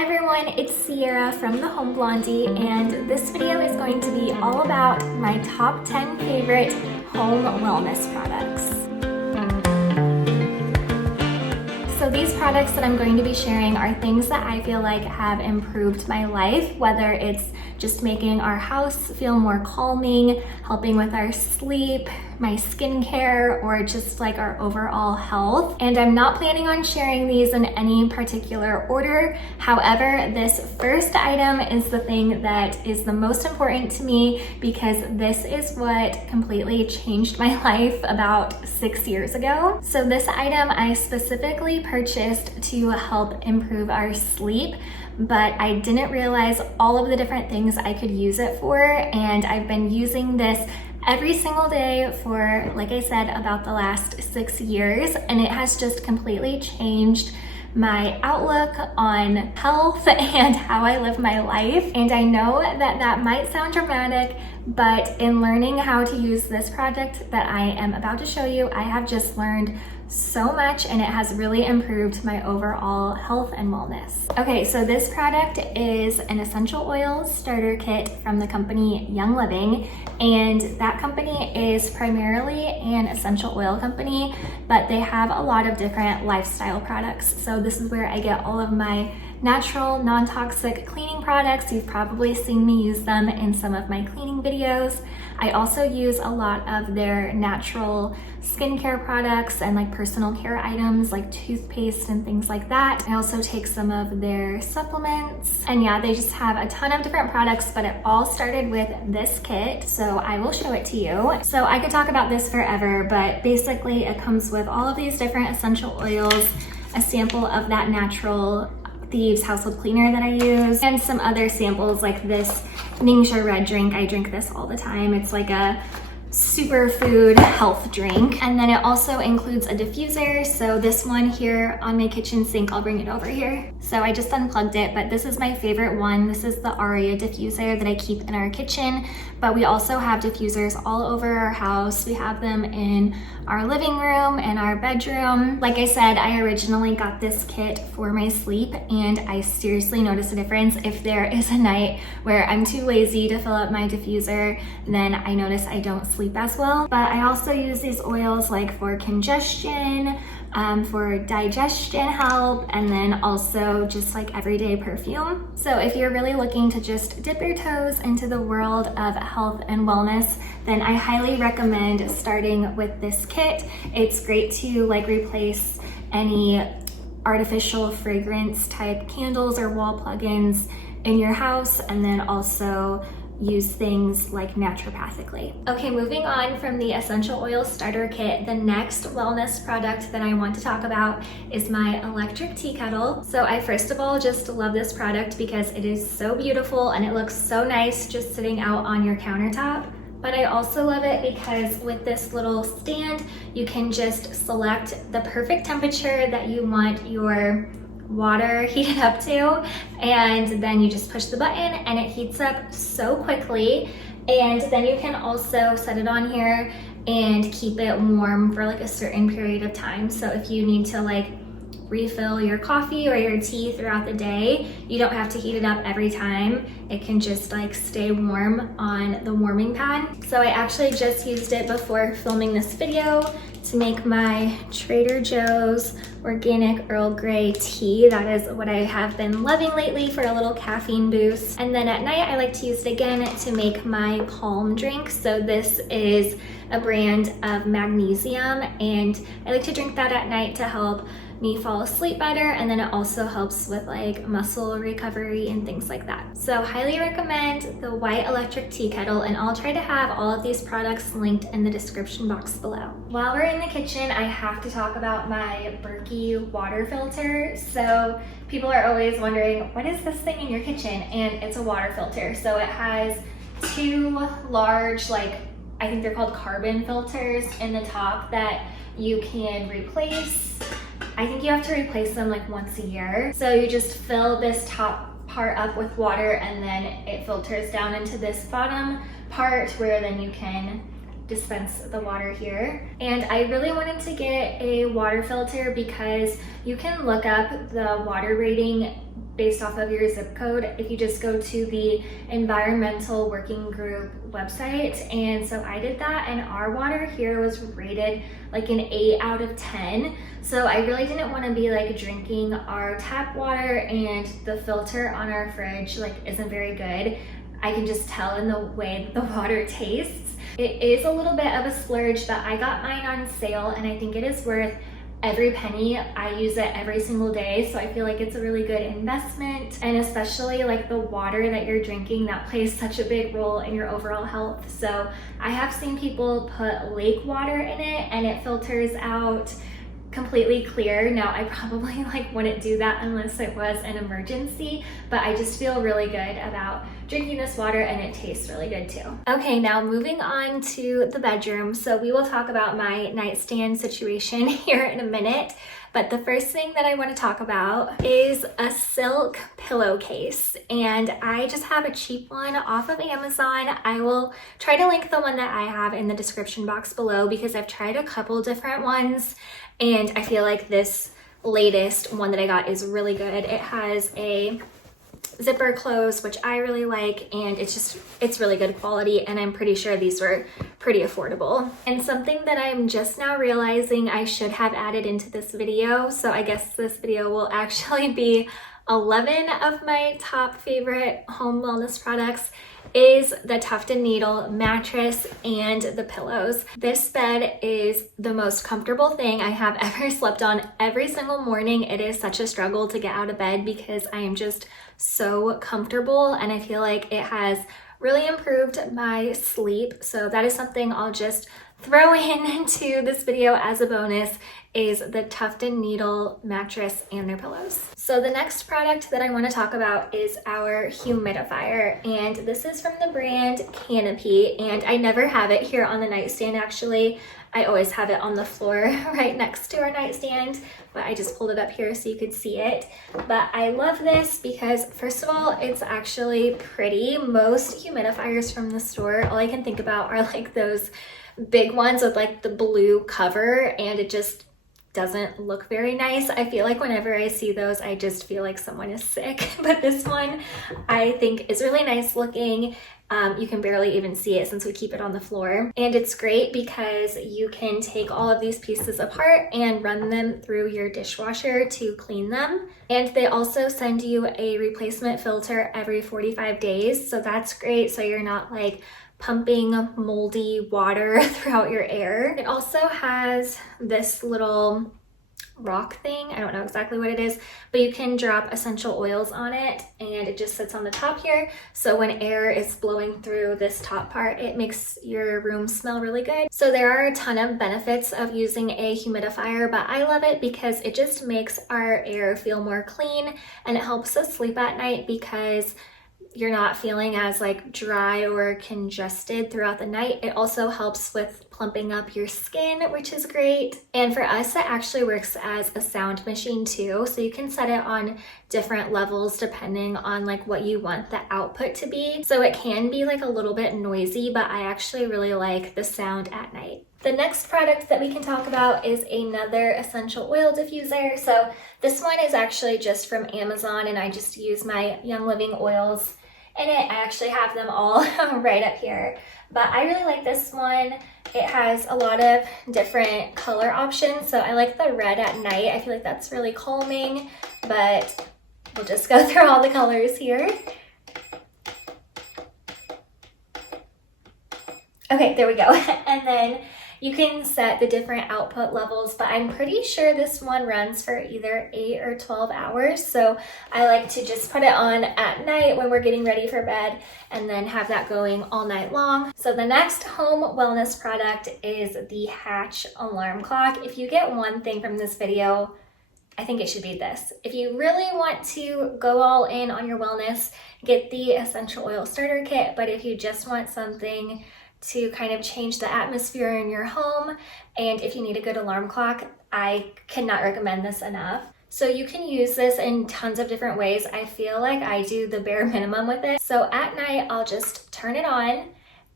Hi everyone, it's Ciara from The Home Blondie, and this video is going to be all about my top 10 favorite home wellness products. So these products that I'm going to be sharing are things that I feel like have improved my life, whether it's just making our house feel more calming, helping with our sleep, my skincare, or just like our overall health. And I'm not planning on sharing these in any particular order. However, this first item is the thing that is the most important to me because this is what completely changed my life about 6 years ago. So this item I specifically purchased to help improve our sleep, but I didn't realize all of the different things I could use it for, and I've been using this every single day for, like I said, about the last 6 years, and it has just completely changed my outlook on health and how I live my life. And I know that that might sound dramatic, but in learning how to use this product that I am about to show you, I have just learned so much, and it has really improved my overall health and wellness. Okay, so this product is an essential oils starter kit from the company Young Living, and that company is primarily an essential oil company, but they have a lot of different lifestyle products. So this is where I get all of my natural, non-toxic cleaning products. You've probably seen me use them in some of my cleaning videos. I also use a lot of their natural skincare products and like personal care items like toothpaste and things like that. I also take some of their supplements, and yeah, they just have a ton of different products, but it all started with this kit. So I will show it to you. So I could talk about this forever, but basically it comes with all of these different essential oils, a sample of that natural Thieves household cleaner that I use, and some other samples like this Ningxia red drink. I drink this all the time. It's like a superfood health drink. And then it also includes a diffuser. So this one here on my kitchen sink, I'll bring it over here. So I just unplugged it, but this is my favorite one. This is the Aria Diffuser that I keep in our kitchen, but we also have diffusers all over our house. We have them in our living room and our bedroom. Like I said, I originally got this kit for my sleep, and I seriously notice a difference. If there is a night where I'm too lazy to fill up my diffuser, then I notice I don't sleep as well. But I also use these oils like for congestion, for digestion help, and then also just like everyday perfume. So if you're really looking to just dip your toes into the world of health and wellness, then I highly recommend starting with this kit. It's great to like replace any artificial fragrance type candles or wall plugins in your house, and then also use things like naturopathically. Okay, moving on from the essential oil starter kit, the next wellness product that I want to talk about is my electric tea kettle. So I first of all just love this product because it is so beautiful and it looks so nice just sitting out on your countertop. But I also love it because with this little stand, you can just select the perfect temperature that you want your water heated up to, and then you just push the button and it heats up so quickly. And then you can also set it on here and keep it warm for like a certain period of time. So if you need to like refill your coffee or your tea throughout the day, you don't have to heat it up every time. It can just like stay warm on the warming pad. So I actually just used it before filming this video to make my Trader Joe's organic Earl Grey tea. That is what I have been loving lately for a little caffeine boost. And then at night I like to use it again to make my calm drink. So this is a brand of magnesium, and I like to drink that at night to help me fall asleep better, and then it also helps with like muscle recovery and things like that. So highly recommend the white electric tea kettle, and I'll try to have all of these products linked in the description box below. While we're in the kitchen, I have to talk about my Berkey water filter. So people are always wondering, what is this thing in your kitchen? And it's a water filter. So it has two large, like I think they're called carbon filters in the top that you can replace. I think you have to replace them like once a year. So you just fill this top part up with water, and then it filters down into this bottom part where then you can dispense the water here. And I really wanted to get a water filter because you can look up the water rating based off of your zip code if you just go to the Environmental Working Group website. And so I did that, and our water here was rated like an 8 out of 10. So I really didn't want to be like drinking our tap water and the filter on our fridge like isn't very good. I can just tell in the way that the water tastes. It is a little bit of a splurge, but I got mine on sale and I think it is worth every penny. I use it every single day, so I feel like it's a really good investment. And especially like the water that you're drinking, that plays such a big role in your overall health. So I have seen people put lake water in it and it filters out completely clear. Now I probably like wouldn't do that unless it was an emergency, but I just feel really good about drinking this water, and it tastes really good too. Okay, now moving on to the bedroom. So we will talk about my nightstand situation here in a minute, but the first thing that I want to talk about is a silk pillowcase, and I just have a cheap one off of Amazon. I will try to link the one that I have in the description box below because I've tried a couple different ones, and I feel like this latest one that I got is really good. It has a zipper close, which I really like, and it's really good quality, and I'm pretty sure these were pretty affordable. And something that I'm just now realizing I should have added into this video, so I guess this video will actually be 11 of my top favorite home wellness products, is the Tuft & Needle mattress and the pillows. This bed is the most comfortable thing I have ever slept on. Every single morning it is such a struggle to get out of bed because I am just so comfortable, and I feel like it has really improved my sleep. So that is something I'll just throw into this video as a bonus, is the Tuft & Needle mattress and their pillows. So the next product that I want to talk about is our humidifier, and this is from the brand Canopy, and I never have it here on the nightstand actually. I always have it on the floor right next to our nightstand, but I just pulled it up here so you could see it. But I love this because first of all, it's actually pretty. Most humidifiers from the store, all I can think about are like those big ones with like the blue cover, and it just doesn't look very nice. I feel like whenever I see those, I just feel like someone is sick. But this one I think is really nice looking. You can barely even see it since we keep it on the floor. And it's great because you can take all of these pieces apart and run them through your dishwasher to clean them. And they also send you a replacement filter every 45 days. So that's great. So you're not like pumping moldy water throughout your air. It also has this little rock thing. I don't know exactly what it is, but you can drop essential oils on it, and it just sits on the top here. So when air is blowing through this top part, it makes your room smell really good. So there are a ton of benefits of using a humidifier, but I love it because it just makes our air feel more clean, and it helps us sleep at night because you're not feeling as like dry or congested throughout the night. It also helps with plumping up your skin, which is great. And for us, it actually works as a sound machine too. So you can set it on different levels depending on like what you want the output to be. So it can be like a little bit noisy, but I actually really like the sound at night. The next product that we can talk about is another essential oil diffuser. So this one is actually just from Amazon, and I just use my Young Living oils in it. I actually have them all right up here, but I really like this one. It has a lot of different color options, so I like the red at night. I feel like that's really calming, but we'll just go through all the colors here. Okay, there we go. And then you can set the different output levels, but I'm pretty sure this one runs for either 8 or 12 hours. So I like to just put it on at night when we're getting ready for bed and then have that going all night long. So the next home wellness product is the Hatch alarm clock. If you get one thing from this video, I think it should be this. If you really want to go all in on your wellness, get the essential oil starter kit. But if you just want something to kind of change the atmosphere in your home, and if you need a good alarm clock, I cannot recommend this enough. So you can use this in tons of different ways. I feel like I do the bare minimum with it. So at night, I'll just turn it on,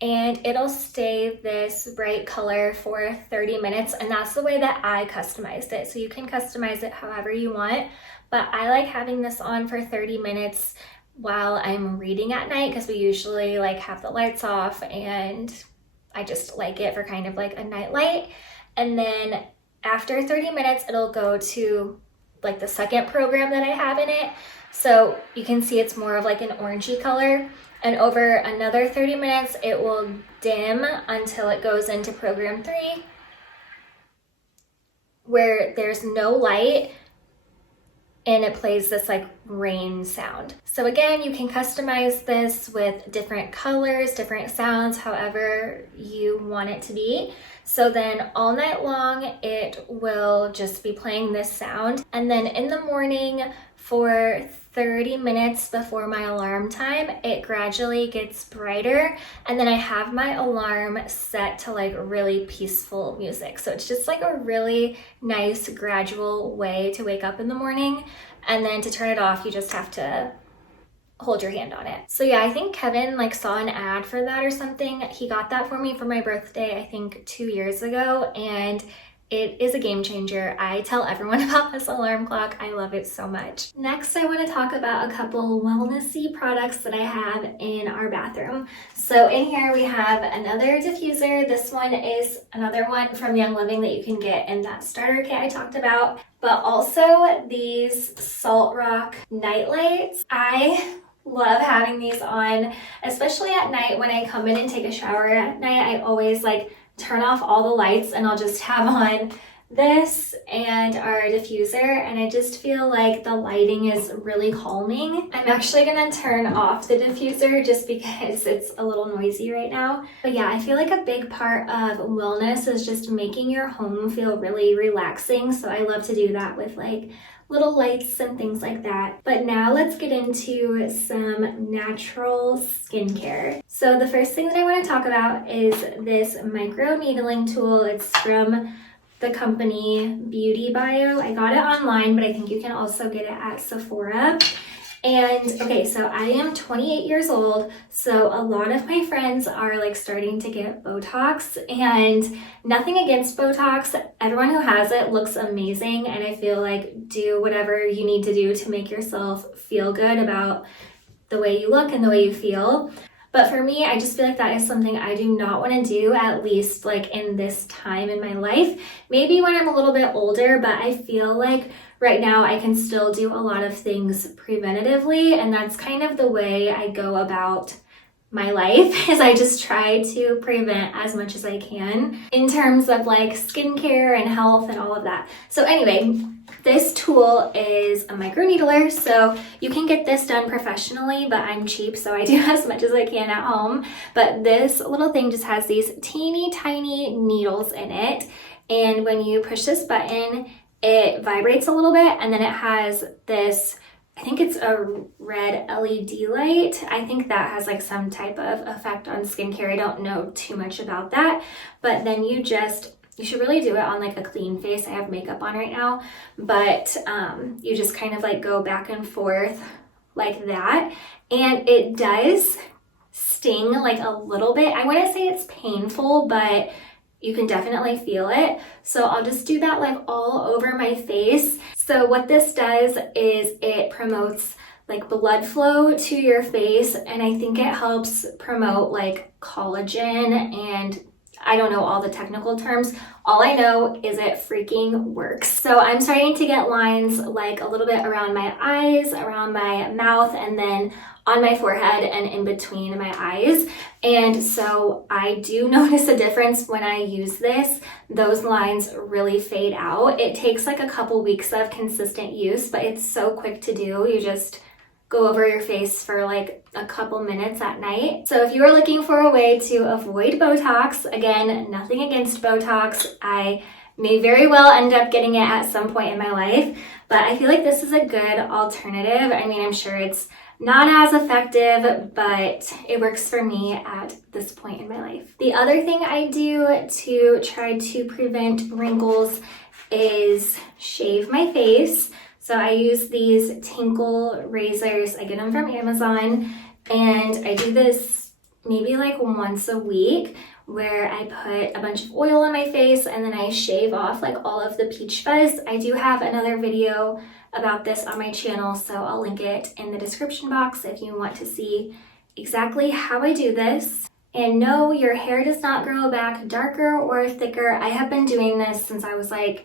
and it'll stay this bright color for 30 minutes, and that's the way that I customized it. So you can customize it however you want, but I like having this on for 30 minutes while I'm reading at night, because we usually like have the lights off, and I just like it for kind of like a night light. And then after 30 minutes, it'll go to like the second program that I have in it. So you can see it's more of like an orangey color. And over another 30 minutes, it will dim until it goes into program 3, where there's no light, and it plays this like rain sound. So again, you can customize this with different colors, different sounds, however you want it to be. So then all night long, it will just be playing this sound. And then in the morning, for 30 minutes before my alarm time, it gradually gets brighter. And then I have my alarm set to like really peaceful music. So it's just like a really nice gradual way to wake up in the morning. And then to turn it off, you just have to hold your hand on it. So yeah, I think Kevin like saw an ad for that or something. He got that for me for my birthday, I think 2 years ago, and it is a game changer. I tell everyone about this alarm clock. I love it so much. Next, I want to talk about a couple wellnessy products that I have in our bathroom. So in here we have another diffuser. This one is another one from Young Living that you can get in that starter kit I talked about, but also these Salt Rock night lights. I love having these on, especially at night when I come in and take a shower at night. I always like turn off all the lights and I'll just have on this and our diffuser, and I just feel like the lighting is really calming. I'm actually gonna turn off the diffuser just because it's a little noisy right now. But yeah, I feel like a big part of wellness is just making your home feel really relaxing. So I love to do that with like little lights and things like that. But now let's get into some natural skincare. So the first thing that I want to talk about is this micro needling tool. It's from the company Beauty Bio. I got it online, but I think you can also get it at Sephora. And okay, so I am 28 years old, so a lot of my friends are like starting to get Botox, and nothing against Botox. Everyone who has it looks amazing, and I feel like do whatever you need to do to make yourself feel good about the way you look and the way you feel. But for me, I just feel like that is something I do not want to do, at least like in this time in my life. Maybe when I'm a little bit older, but I feel like right now I can still do a lot of things preventatively, and that's kind of the way I go about my life, is I just try to prevent as much as I can in terms of like skincare and health and all of that. So anyway, this tool is a microneedler, so you can get this done professionally, but I'm cheap, so I do as much as I can at home. But this little thing just has these teeny tiny needles in it, and when you push this button, it vibrates a little bit, and then it has this, I think it's a red LED light. I think that has like some type of effect on skincare. I don't know too much about that, but then you should really do it on like a clean face. I have makeup on right now, but you just kind of like go back and forth like that. And it does sting like a little bit. I wouldn't say it's painful, but you can definitely feel it. So I'll just do that like all over my face. So what this does is it promotes like blood flow to your face, and I think it helps promote like collagen, and I don't know all the technical terms. All I know is it freaking works. So I'm starting to get lines like a little bit around my eyes, around my mouth, and then on my forehead and in between my eyes. And so I do notice a difference when I use this. Those lines really fade out. It takes like a couple weeks of consistent use, but it's so quick to do. You just go over your face for like a couple minutes at night. So if you are looking for a way to avoid Botox, again, nothing against Botox. I may very well end up getting it at some point in my life, but I feel like this is a good alternative. I mean, I'm sure it's not as effective, but it works for me at this point in my life. The other thing I do to try to prevent wrinkles is shave my face. So I use these Tingle Razors. I get them from Amazon, and I do this maybe like once a week, where I put a bunch of oil on my face and then I shave off like all of the peach fuzz. I do have another video about this on my channel, so I'll link it in the description box if you want to see exactly how I do this. And no, your hair does not grow back darker or thicker. I have been doing this since I was like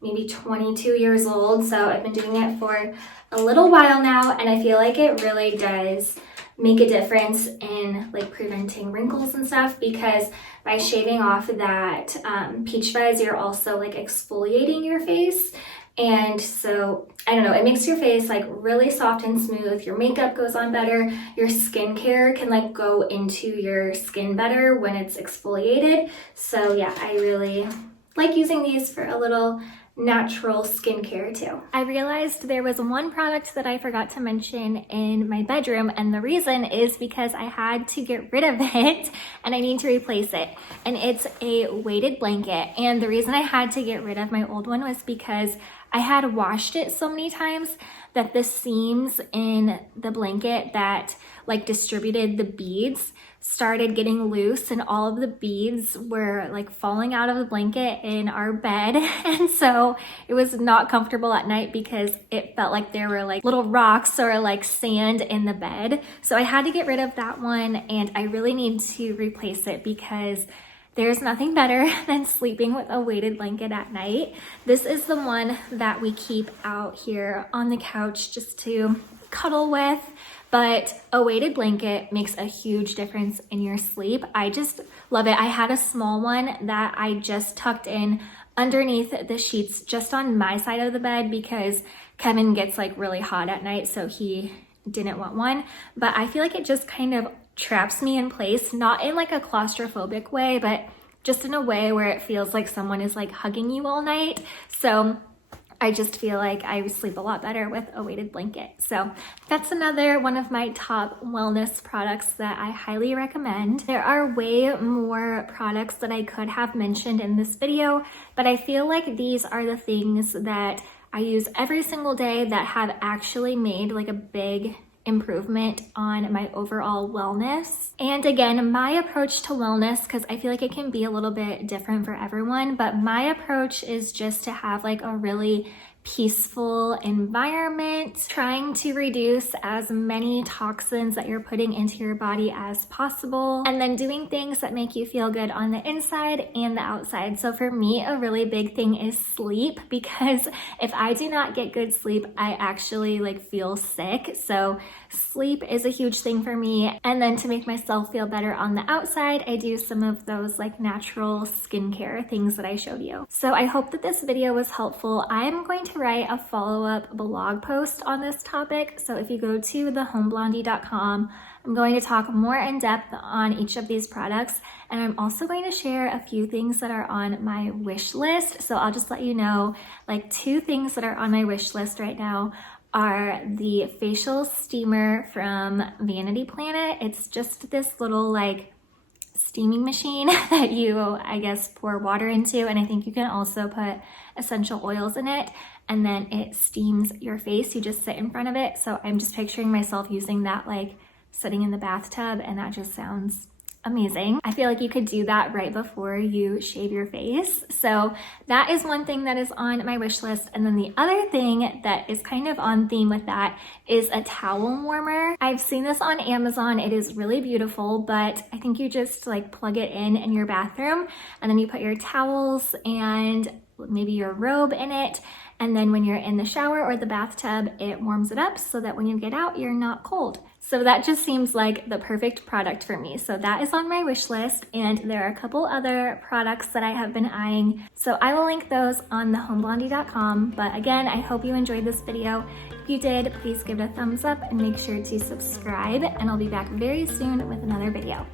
maybe 22 years old, so I've been doing it for a little while now, and I feel like it really does make a difference in like preventing wrinkles and stuff, because by shaving off that peach fuzz, you're also like exfoliating your face. And so, I don't know, it makes your face like really soft and smooth. Your makeup goes on better. Your skincare can like go into your skin better when it's exfoliated. So yeah, I really like using these for a little natural skincare too. I realized there was one product that I forgot to mention in my bedroom, and the reason is because I had to get rid of it and I need to replace it. And it's a weighted blanket. And the reason I had to get rid of my old one was because I had washed it so many times that the seams in the blanket that like distributed the beads started getting loose, and all of the beads were like falling out of the blanket in our bed. And so it was not comfortable at night because it felt like there were like little rocks or like sand in the bed. So I had to get rid of that one, and I really need to replace it because there's nothing better than sleeping with a weighted blanket at night. This is the one that we keep out here on the couch just to cuddle with. But a weighted blanket makes a huge difference in your sleep. I just love it. I had a small one that I just tucked in underneath the sheets just on my side of the bed because Kevin gets like really hot at night, so he didn't want one. But I feel like it just kind of traps me in place, not in like a claustrophobic way, but just in a way where it feels like someone is like hugging you all night. So I just feel like I sleep a lot better with a weighted blanket. So that's another one of my top wellness products that I highly recommend. There are way more products that I could have mentioned in this video, but I feel like these are the things that I use every single day that have actually made like a big improvement on my overall wellness. And again, my approach to wellness, because I feel like it can be a little bit different for everyone, but my approach is just to have like a really peaceful environment, trying to reduce as many toxins that you're putting into your body as possible, and then doing things that make you feel good on the inside and the outside. So for me, a really big thing is sleep, because if I do not get good sleep, I actually like feel sick. So sleep is a huge thing for me. And then to make myself feel better on the outside, I do some of those like natural skincare things that I showed you. So I hope that this video was helpful. I'm going to write a follow-up blog post on this topic. So if you go to thehomeblondie.com, I'm going to talk more in depth on each of these products. And I'm also going to share a few things that are on my wish list. So I'll just let you know, like 2 things that are on my wish list right now are the facial steamer from Vanity Planet. It's just this little like steaming machine that you, I guess, pour water into. And I think you can also put essential oils in it, and then it steams your face. You just sit in front of it. So I'm just picturing myself using that, like sitting in the bathtub, and that just sounds amazing. I feel like you could do that right before you shave your face. So that is one thing that is on my wish list. And then the other thing that is kind of on theme with that is a towel warmer. I've seen this on Amazon. It is really beautiful, but I think you just like plug it in your bathroom, and then you put your towels and maybe your robe in it. And then when you're in the shower or the bathtub, it warms it up so that when you get out, you're not cold. So that just seems like the perfect product for me. So that is on my wish list, and there are a couple other products that I have been eyeing. So I will link those on thehomeblondie.com. But again, I hope you enjoyed this video. If you did, please give it a thumbs up and make sure to subscribe, and I'll be back very soon with another video.